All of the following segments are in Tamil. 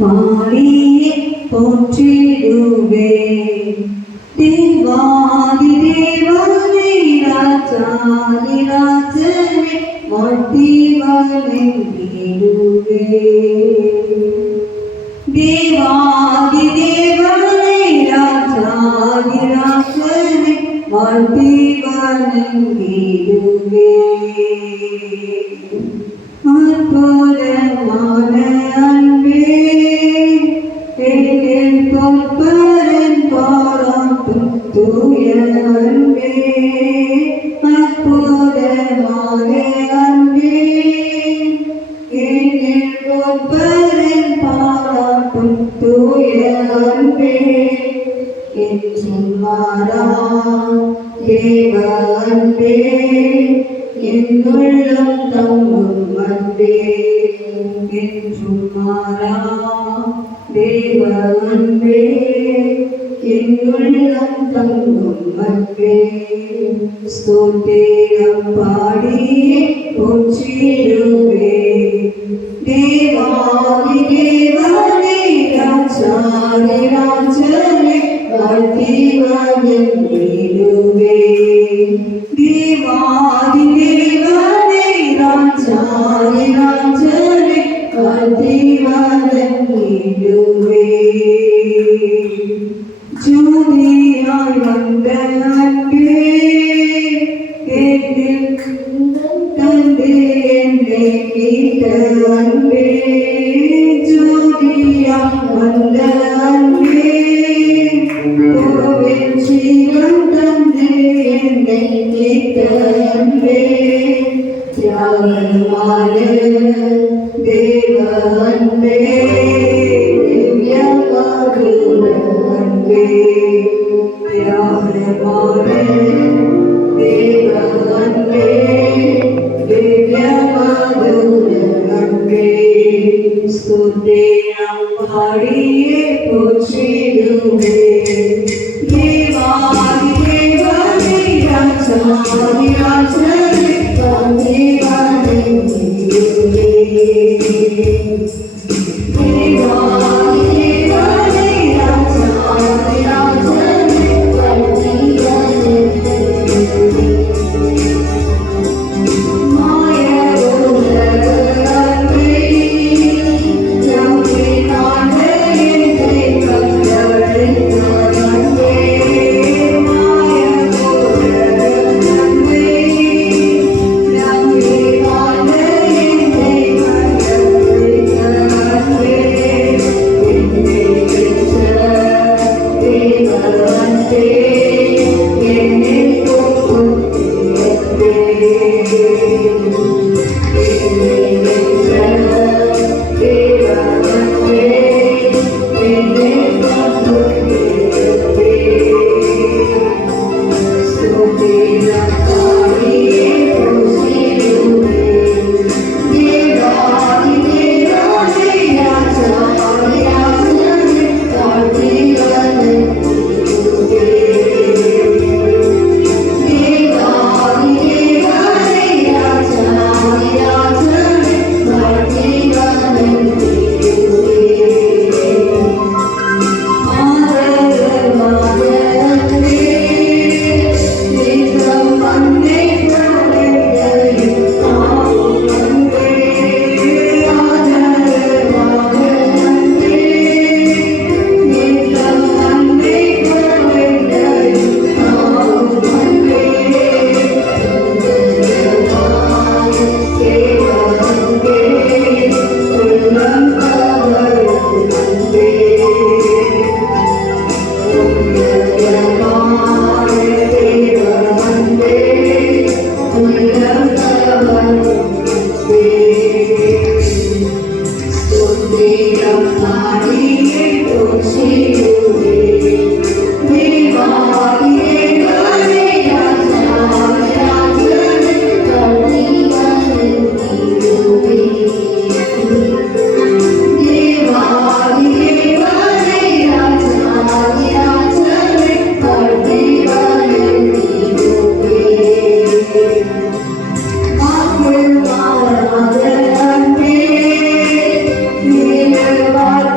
பாடியே போற்றிடுவே. தேவாதி தேவனே ராஜாதி ராஜனே வாழ்த்தி வணங்கிடுவே. தேவாதி தேவனே ராஜாதி ராஜனே வாழ்த்தி வணங்கிடுவே. அற்புதமான அன்பே என் பொற்பரன் பாராட்டும் தூய அன்பே. அற்புதமான அன்பே என் பொற்பரன் பாராட்டும் தூய அன்பே. என்றும் மாறா தேவ அன்பே என்னுள்ளம் தங்கும் அன்பே. என்றும் மாறா தேவ அன்பே என்னுள்ளம் தங்கும் அன்பே. ஸ்தோத்திரம் பாடியே போற்றிடுவே. தேவாதி தேவனே ராஜாதி ராஜனே வாழ்த்தி வணங்கிடுவே. தேவாதி தேவனே ராஜாதி ராஜனே வாழ்த்தி வணங்கிடுவே. ஜோதியாய் வந்த அன்பே என்னில் தந்து என்னை மீட்ட அன்பே. ஜோதியாய் வந்த அன்பே கோவில் ஜீவன் தந்து என்னை மீட்ட அன்பே. தியாகமான தேவ அன்பே திவ்யமான அன்பே. தியாகமான தேவ அன்பே திவ்யமான அன்பே. ஸ்தோத்திரம் பாடியே போற்றிடுவே. தேவாதி தேவனே ராஜாதி ராஜனே வாழ்த்தி வணங்கிடுவே. தேவாதி தேவனே ராஜாதி ராஜனே வாழ்த்தி வணங்கிடுவே. மாய உலக அன்பே நம்மை காண்ட என்னை கண்டடைந்த அன்பே. மாய உலக அன்பே நம்மை காண்ட என்னை கண்டடைந்த அன்பே. என்னை பெற்ற தேவ அன்பே என்னை போற்றும் அன்பே. வாழ்த்தி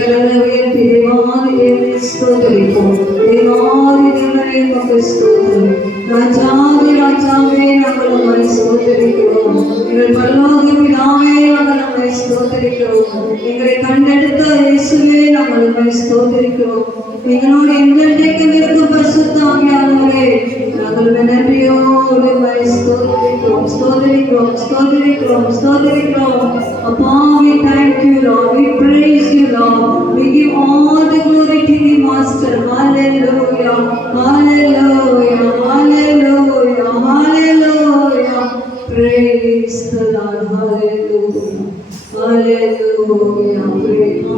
கரங்களை உயர்த்தி தேவாதி தேவனை ஸ்தோத்திரிப்போம். தேவாதி தேவனை உமக்கு ஸ்தோத்திரம். ராஜாதி ராஜாவே நாங்கள் உம்மை ஸ்தோத்திரிக்கிறோம். எங்கள் பரலோக பிதாவே நாங்கள் உம்மை ஸ்தோத்திரிக்கிறோம். எங்களை கண்டெடுத்த இயேசுவே நாங்கள் உம்மை ஸ்தோத்திரிக்கிறோம். எங்களோடு எந்தெந்தைக்கும் இருக்கும் பரிசுத்த ஆவியானவரே நாங்கள் நன்றியோடு உம்மை ஸ்தோத்திரிக்கிறோம் ஸ்தோத்திரிக்கிறோம் ஸ்தோத்திரிக்கிறோம் ஸ்தோத்திரிக்கிறோம். அப்பா, we thank you Lord, we praise you Lord, we give all the glory to the Master. Hallelujah, hallelujah, hallelujah, hallelujah. Praise the Lord, hallelujah, hallelujah.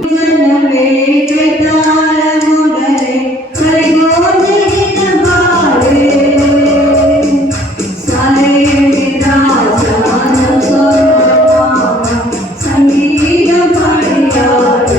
ஜனமே கைதாளமுடனே கைகோர்த்துகின்ற பாரே சாலேமின் ராஜானம் சொன்னமான சங்கீதம் பாடியாடு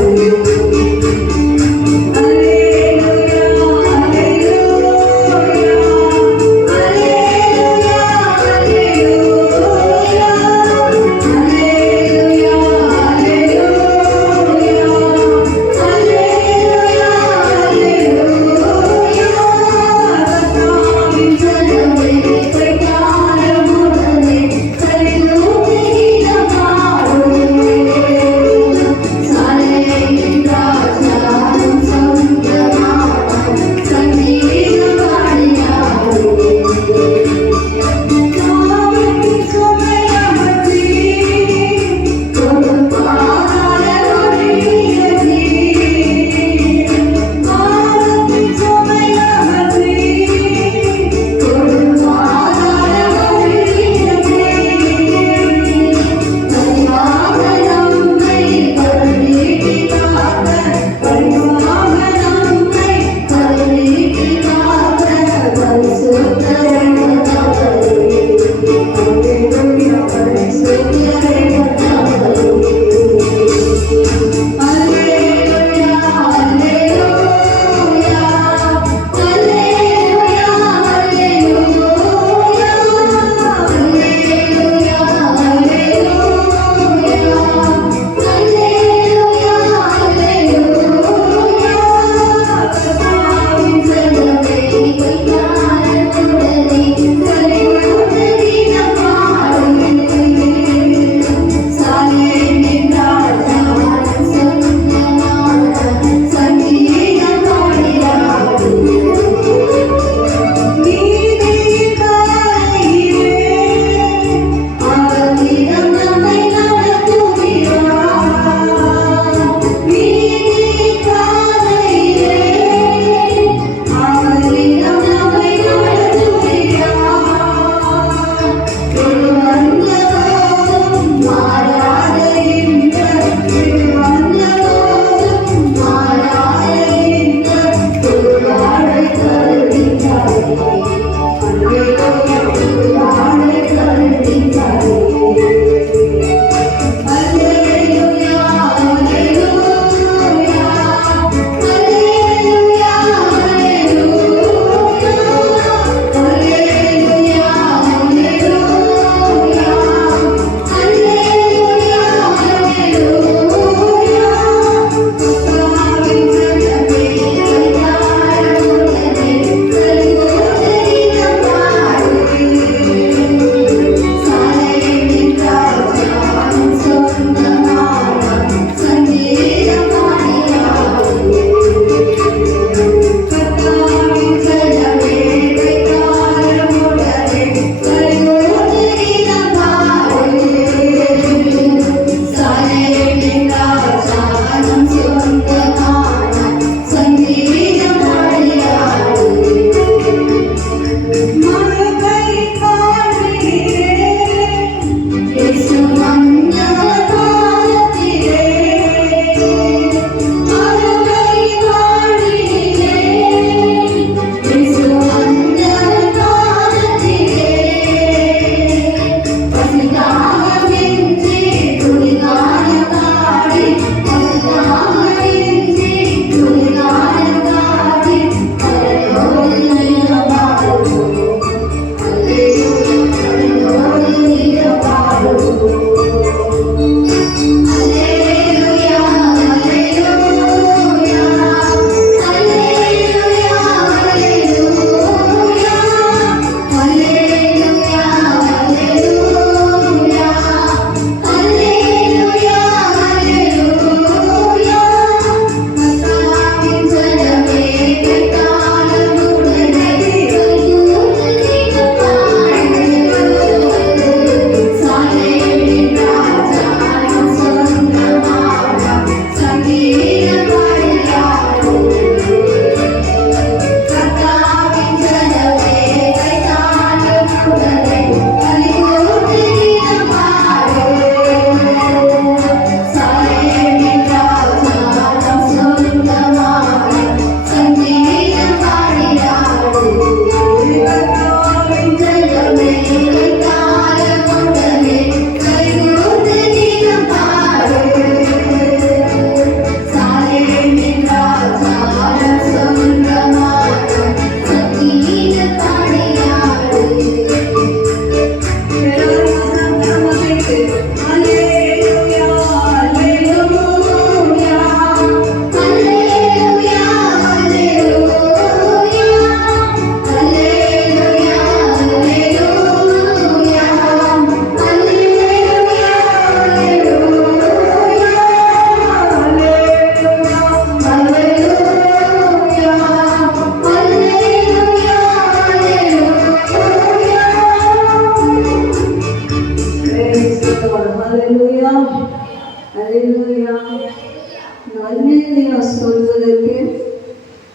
அல்லேலூயா சொல்வதற்கு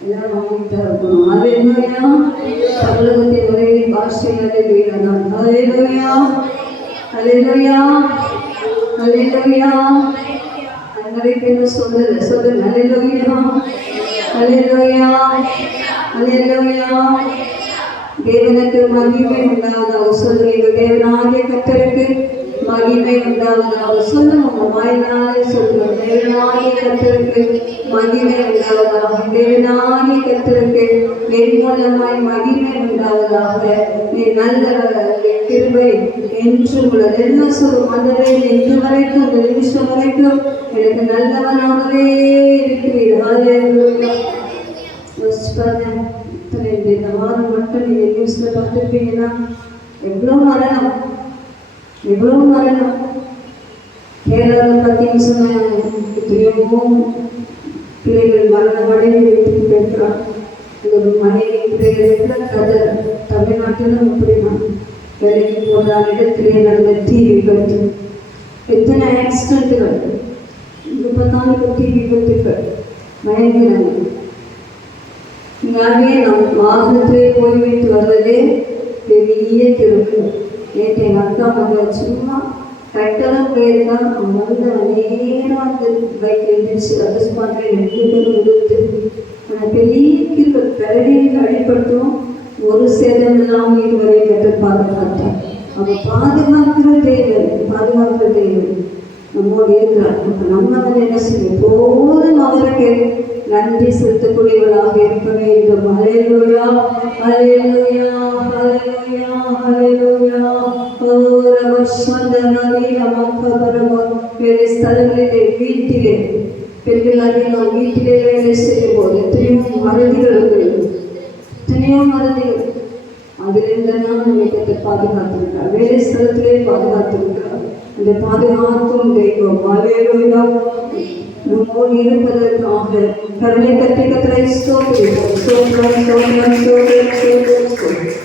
எல்லாரும் வாங்கிட்டா இருக்கணும். அல்லேலூயா. தமிழகத்தின் ஒரே பாஷை அல்லேலூயா தான். அல்லேலூயா, அல்லேலூயா, அல்லேலூயா. நிறைய பேர் சொல்லுங்க அல்லேலூயா, அல்லேலூயா, அல்லேலூயா. தேவனுக்கு மகிமை உண்டாவதாக சொல்லுங்க. தேவனாகிய கர்த்தருக்கு மகிமை உண்டாவதாக சொல்லுங்க. உங்க வாயினாலே சொல்லுங்க. தேவனாகிய கர்த்தருக்கு மகிமை உண்டாவதாக. தேவனாகிய கர்த்தருக்கு என் மூலமாய் மகிமை உண்டாவதாக. நீ நல்லவர், கிருபை என்று உள்ளது. என்ன சொல்லும் மந்தரே, இன்று வரைக்கும் இந்த நிமிஷம் வரைக்கும் எனக்கு நல்லவனாகவே இருக்கிறீர்கள். இந்த வாரம் மட்டும் நீங்க நியூஸ்ல பார்த்துருப்பீங்கன்னா எவ்வளவு மரணம், எவ்வளவு மரணம். கேரளாவில் பார்த்தீங்கன்னு சொன்னாங்க, எத்தனையோ பிள்ளைகள் மரணமடைந்து வீட்டுக்கு போயிருக்கிறான். இந்த மனைவி பிள்ளைகள் கதை தமிழ்நாட்டிலும் அப்படிதான். வேலைக்கு போன இடத்திலே நடந்த தீ விபத்து, எத்தனை ஆக்சிடென்ட்டுகள், இங்கே பார்த்தாலும் இப்போ தீ விபத்துக்கள் பயங்கரங்கள். இங்காகவே நம் வாகனத்திலே போய்விட்டு வர்றதே பெரிய கிழக்கு. நேற்று எங்கள் அக்கா மகள் சும்மா கரெக்டாக போயிருக்கா. அவன் வந்து நேரம் அந்த பைக் எழுந்திரிச்சு அட்ஜஸ்ட் பண்ணுறேன் 2 பேரும் விழுத்து பெரிய கிழக்கு கரடியில் அடிபட்டும் ஒரு சேதம் இல்லாமல் இதுவரை கற்று பாதுகாத்தான். அவன் பாதுகாக்கிற தேவன், பாதுகாக்கிற தேவன் நம்மோடு இருக்கிறார். அப்போ நம்ம வந்து என்ன செய்யும், எப்போதும் அவருக்கு நன்றி செலுத்தக்கூடியவர்களாக இருக்க வேண்டும். அல்லேலூயா, அல்லேலூயா, அல்லேலூயா, அல்லேலூயா. வேலை ஸ்தலங்களிலே, வீட்டிலே, பெண்களாகி நாம் வீட்டிலே வேலை செய்யும் போது எத்தனையோ மறதிகள் இருக்கிறது, எத்தனையோ மறதிகள். அதிலிருந்தெல்லாம் நம்மை பாதுகாத்திருக்கிறார். வேலை ஸ்தலத்திலே பாதுகாத்திருக்கிறார். அந்த பாதுகாக்கும் தெய்வம் அல்லேலூயா நம்மோடு இருப்பதற்காக கடலை கட்டி கத்தரை ஸ்தோத்திரிப்போம். ஸ்தோத்திரம், ஸ்தோத்திரம், ஸ்தோத்திரம், ஸ்தோத்திரம், ஸ்தோத்திரம்.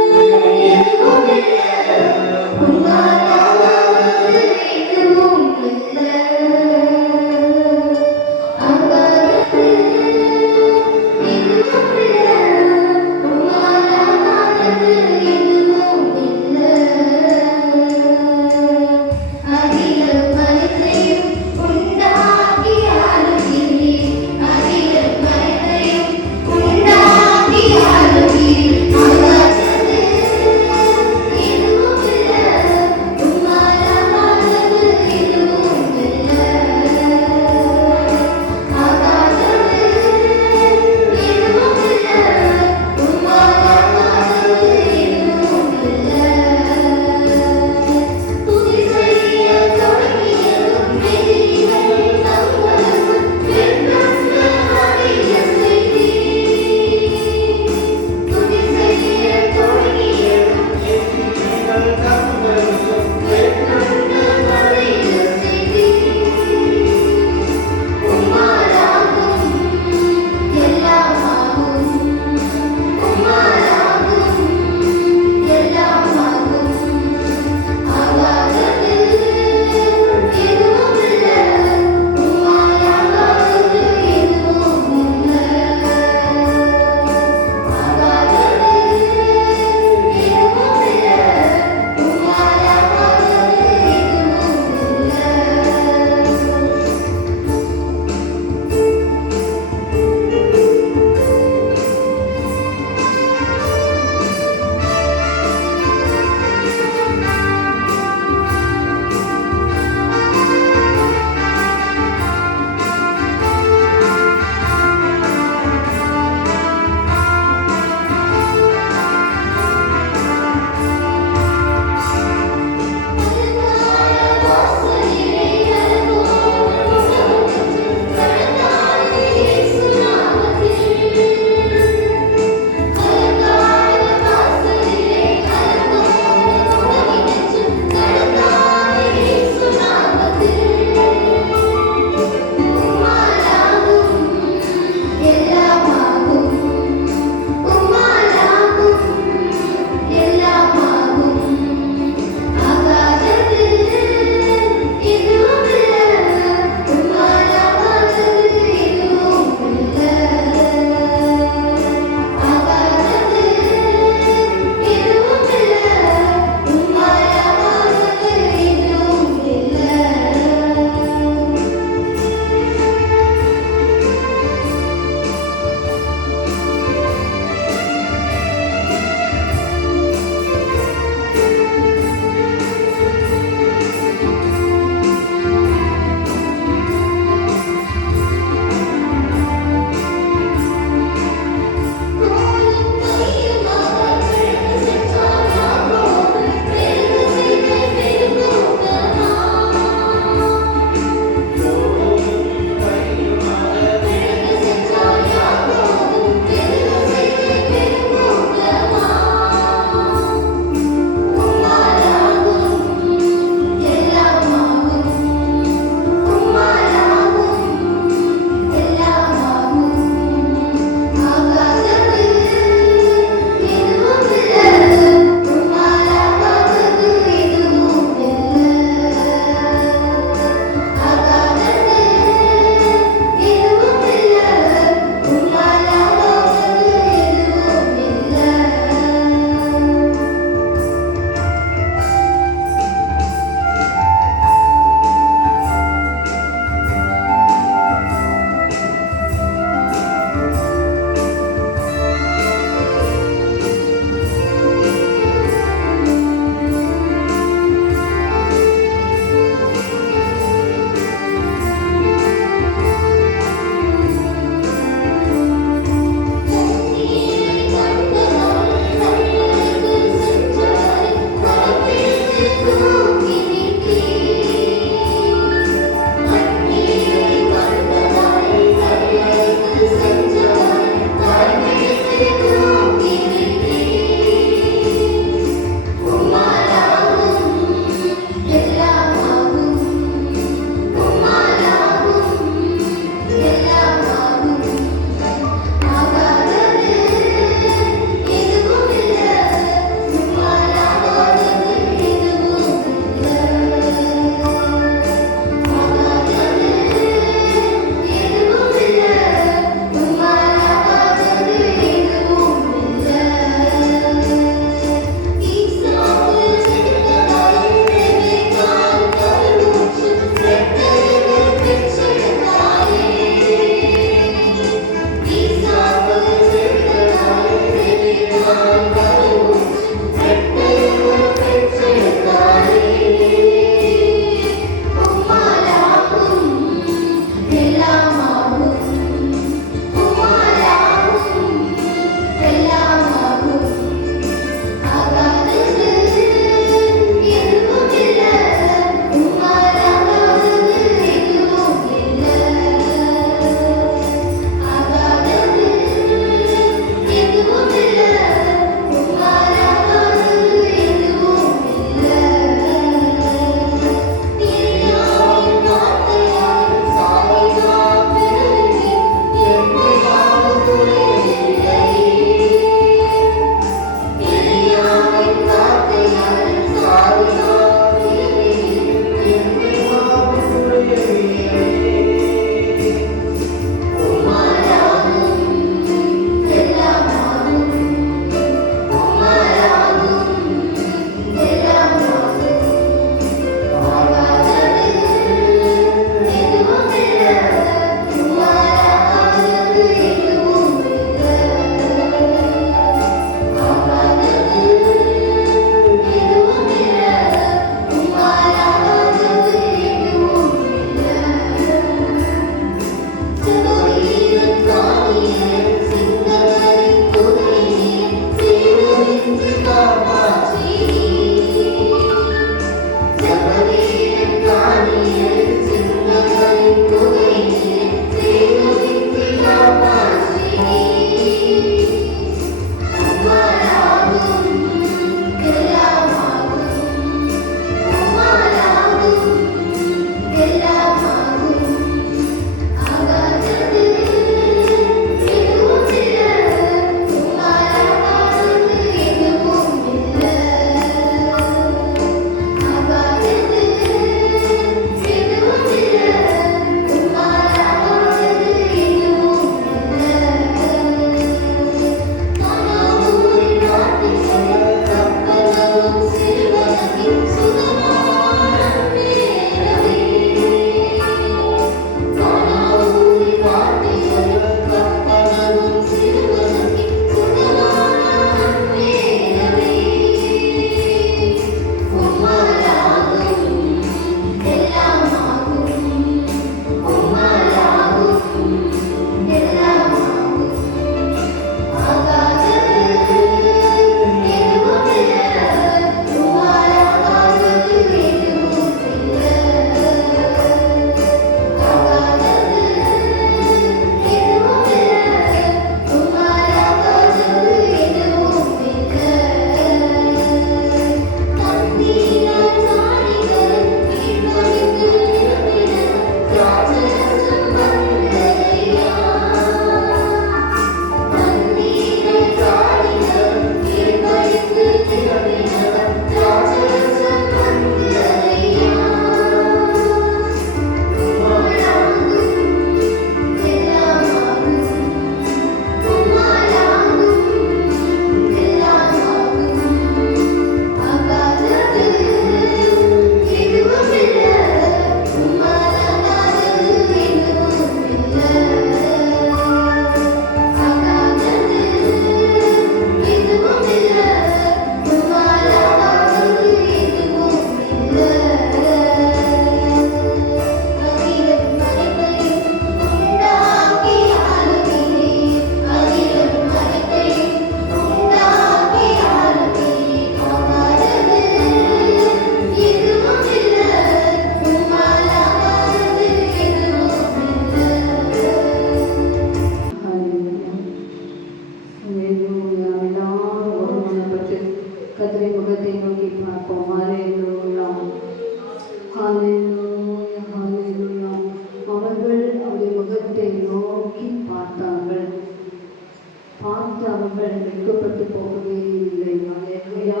அவள் வெட்கப்பட்டு போகவே இல்லை. அல்லேலூயா.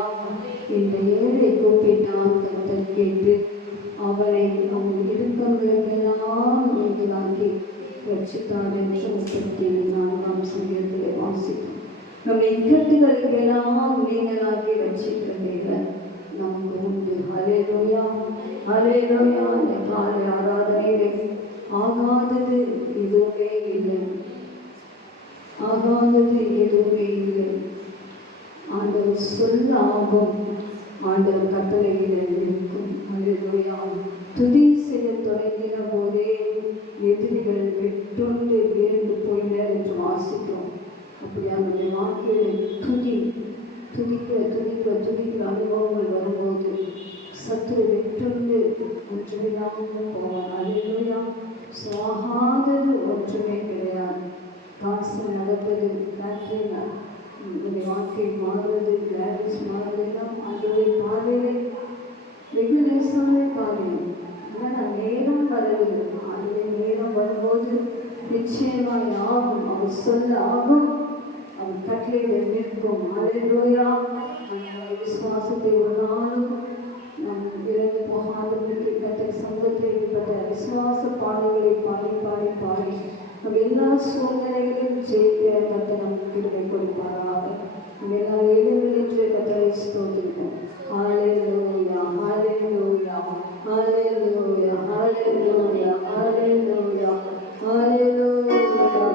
இந்த ஏழை கூப்பிட்டால் கர்த்தர் கேட்டு அவளை அவள் இறுக்கங்களுக்கெல்லாம் நீங்களாக்கி ரட்சித்தார் என்று 34ஆம் சங்கீதத்தில் வாசிக்கும். நம்மை இக்கட்டுகளுக்கெல்லாம் நீங்களாக்கி ரட்சிக்கிற தேவன் நமக்கு உண்டு. ஹல்லேலூயா, ஹல்லேலூயா. இந்த காலை ஆராதனையிலே ஆகாதது எதுவுமே இல்லை, ஆகாதது எதுவுமே இல்லை. ஆண்டவர் சொல்ல ஆகும், ஆண்டவர் கட்டளையில இருக்கும். ஹல்லேலூயா. துதி செய்ய தொடங்கின போதே எதிரிகள் வெட்டுண்டு வேண்டு போயினர் என்று வாசிக்கிறோம். அப்படியா நம்முடைய வாழ்க்கையில் துதிக்கிற அனுபவங்கள் வரும்போது சத்துரு வெட்டுண்டு ஒன்றுமில்லாமல் போவார். அல்லேலூயா. ஆகாதது ஒன்றுமே கிடையாது. காசு நடப்பது, ஃபேக்டரியில் நம்முடைய வாழ்க்கை மாறுவது, கிளாரிஸ் மாறுவதெல்லாம் அதோடைய பாதையை வெகு லேசான காரியம். ஆனால் நேரம் வரவில்லை. அதே நேரம் வரும்போது நிச்சயமாக ஆகும். அவர் சொல்ல ஆகும், அவர் கட்டளையில் நிற்கும். அல்லேலூயா. விசுவாசத்தை ஒரு நாளும் நம் இழந்து போகாதவர்களுக்கு கர்த்தர் சமூகத்தில் ஏற்பட்ட விசுவாச பாடல்களை பாடி நம்ம எல்லா சூழ்நிலைகளையும் ஜெயிக்க கர்த்தர் நமக்கு கிருபை கொடுப்பாராக. நம்ம எல்லா எழுந்து கர்த்தரை ஸ்தோத்திரிப்போம். ஹல்லேலூயா, ஹல்லேலூயா, ஹல்லேலூயா, ஹல்லேலூயா, ஹல்லேலூயா, ஹல்லேலூயா.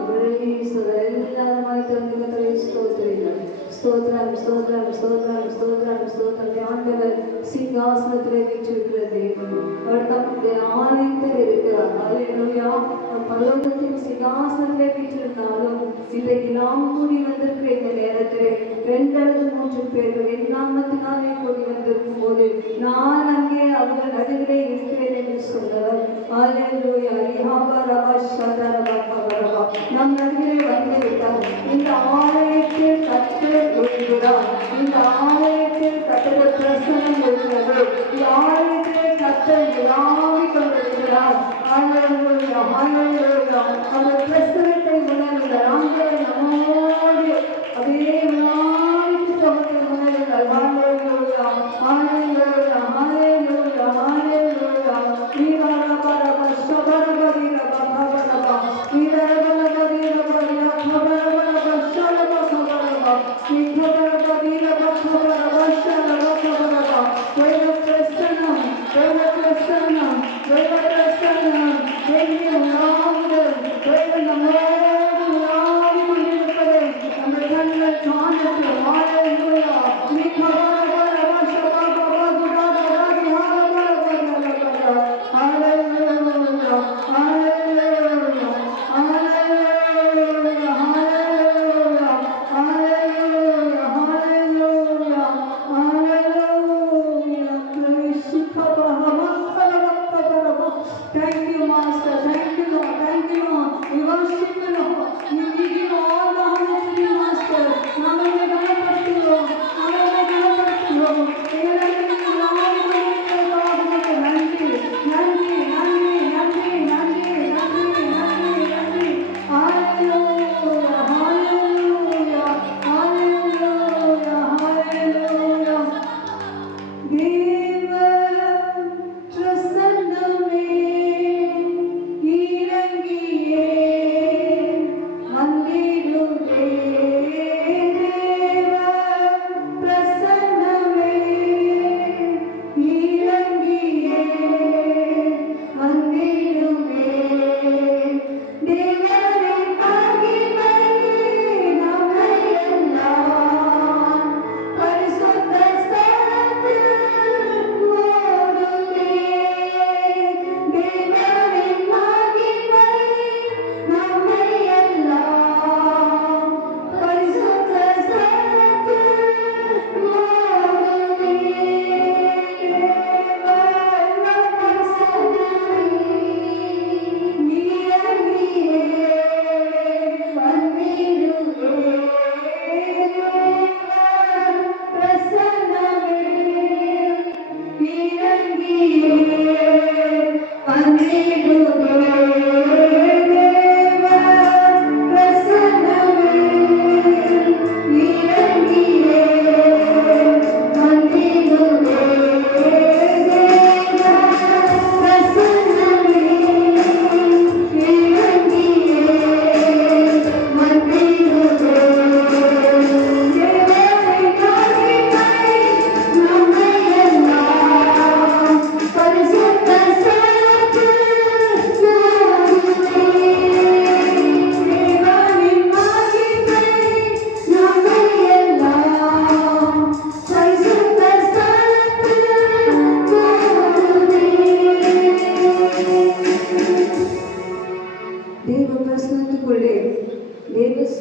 praise the Lord. எல்லாருமாய் தந்து கர்த்தரை ஸ்தோத்திரிங்கள். ஸ்தோத்திரம், ஸ்தோத்திரம், ஸ்தோத்திரம், ஸ்தோத்திரம், ஸ்தோத்திரம். ஆண்டவர் சிங்காசனத்திலே வீற்றிருக்கிற தேவன், அவர் தம்முடைய ஆலயத்தில் இருக்கிறார். ஹல்லேலூயா. பரலோகத்தின் சிங்காசனத்திலே வீற்றிருந்தாலும் இன்றைக்கு நாம் கூடி வந்திருக்கிற இந்த நேரத்திலே 2 அல்லது 3 பேர்கள் என் நாமத்தினாலே கூடி வந்திருக்கும் போது நான் அங்கே அவர்கள் நடுவிலே இருக்கிறேன் என்று சொன்னவர். ஹல்லேலூயா. நம் நடுவிலே வந்துவிட்டார். இந்த ஆலயத்தில் கர்த்தர் இருக்கிறார். இந்த ஆலயத்தில் கர்த்தர் பிரசன்னம் இருக்கிறது. இந்த ஆலயத்திலே கர்த்தர் விளாவிக் கொண்டிருக்கிறார். ஹல்லேலூயா, ஹல்லேலூயா. அவர் பிரசன்னத்தை உணர்கிறார். அங்கே நம்மோடு அதே விளாவித்து கொண்டு உணர்கிறார். ஹல்லேலூயா, ஹல்லேலூயா, ஹல்லேலூயா, ஹல்லேலூயா. வீரபரப சபரபரப பபரப வீரபரப வீரபரப பபரப சலப பபரப வீரபரப வீரப பபரப சலப பபரப. தேவ பிரசன்னம், தேவ பிரசன்னம், தேவ பிரசன்னம். தேவ நம்மோடு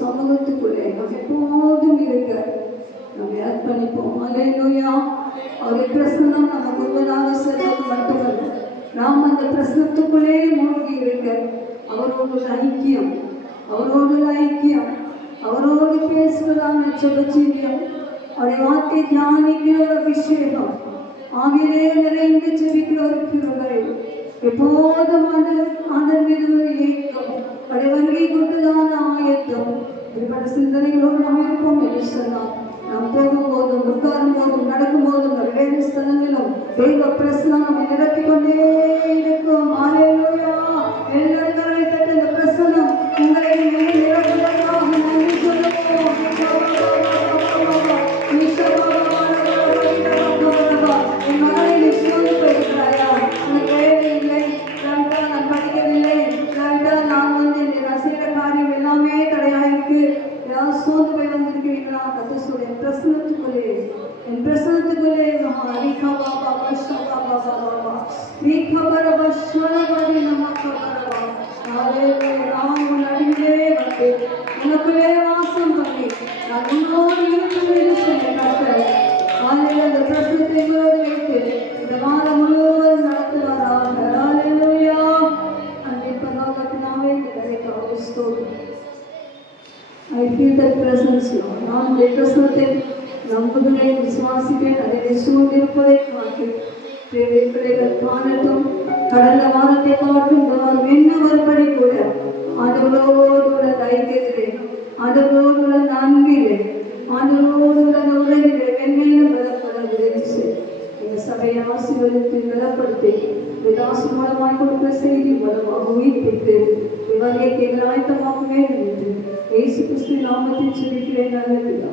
சமூகத்துக்குள்ளே நாம் எப்போதும் இருக்க நம்மை அர்ப்பணிப்போம். அல்லேலூயா. அவருடைய பிரசன்னம் நமக்கு ஒருவராக செல்வது மட்டுமல்ல, நாம் அந்த பிரசனத்துக்குள்ளே மூழ்கி இருக்க அவரோடு ஐக்கியம், அவரோடு ஐக்கியம், அவரோடு பேசுவதான செபச்சீரியம், அவருடைய வார்த்தை தியானிக்கிற ஒரு அபிஷேகம், ஆவியிலே நிறைந்து ஜெபிக்கிற ஒரு கிருபை, எப்போதும் அதன் மீது ஒரு ஏக்கம், அவருடைய வருகை கொண்டுதான ஆயத்தம், இப்படிப்பட்ட சிந்தனைகளோடு நாம் இருப்போம் என்று சொன்னார். நாம் போகும்போதும் உட்காரும் போதும் நடக்கும் போதும் வேறு ஸ்தலங்களிலும் தெய்வ பிரசனம் நம்மை நிரப்பிக் கொண்டே இருக்கும். அல்லேலூயா. எல்லாரும் தட்ட இந்த பிரசனம் உங்களை நிரப்புவதற்காக நன்றி சொல்லுவோம். என் மகளை நீ சோர்ந்து போயிருக்கிறாயா? உனக்கு வேலை இல்லை, நான் படிக்கவில்லை, நான் செய்கிற காரியம் எல்லாமே தடையாயிருக்கு, ஏதாவது சோர்ந்து போய் வந்திருக்கிறீங்களா? கத்தசுடைய பிரசனத்துக்குள்ளே, என் பிரசனத்துக்குள்ளே நான் உன் அருகிலே வந்து உனக்குள்ளே வாசம் பண்ணி நான் உன்னோடு இருப்பேன் என்று சொல்லி அந்த பிரசனத்தை வைத்து இந்த மாதம் முழுவதும் நடத்துவாராக. அல்லேலூயா. அன்பின் பிதாவே, இந்த ஸ்தோத்திரம். I feel that presence, Lord. நான் உடைய பிரசனத்தை நம்புகிறேன், விசுவாசிக்கிறேன். அதை சூழ்ந்திருப்பதை பார்க்கிறேன். பிள்ளைகள் காணட்டும். கடந்த வாரத்தை காட்டும் இந்த வாரம் என்ன வரும்படி கூட ஆண்டவரோடு உள்ள தைரியத்திலே, ஆண்டவரோடு உள்ள அன்பிலே, ஆண்டவரோடு உள்ள உதவியிலே மென்மேலும் பலப்படுகிறது. இந்த சபையை ஆசீர்வதித்து பலப்படுத்தி விதாசு மூலமாய் கொடுக்கிற செய்தி மூலமாக உயிர்ப்பித்து விவரியை எங்கள் ஆயத்தமாகவே என்று இயேசு கிறிஸ்து நாமத்தில் சொல்லிக்கிறேன். நல்ல பிதா.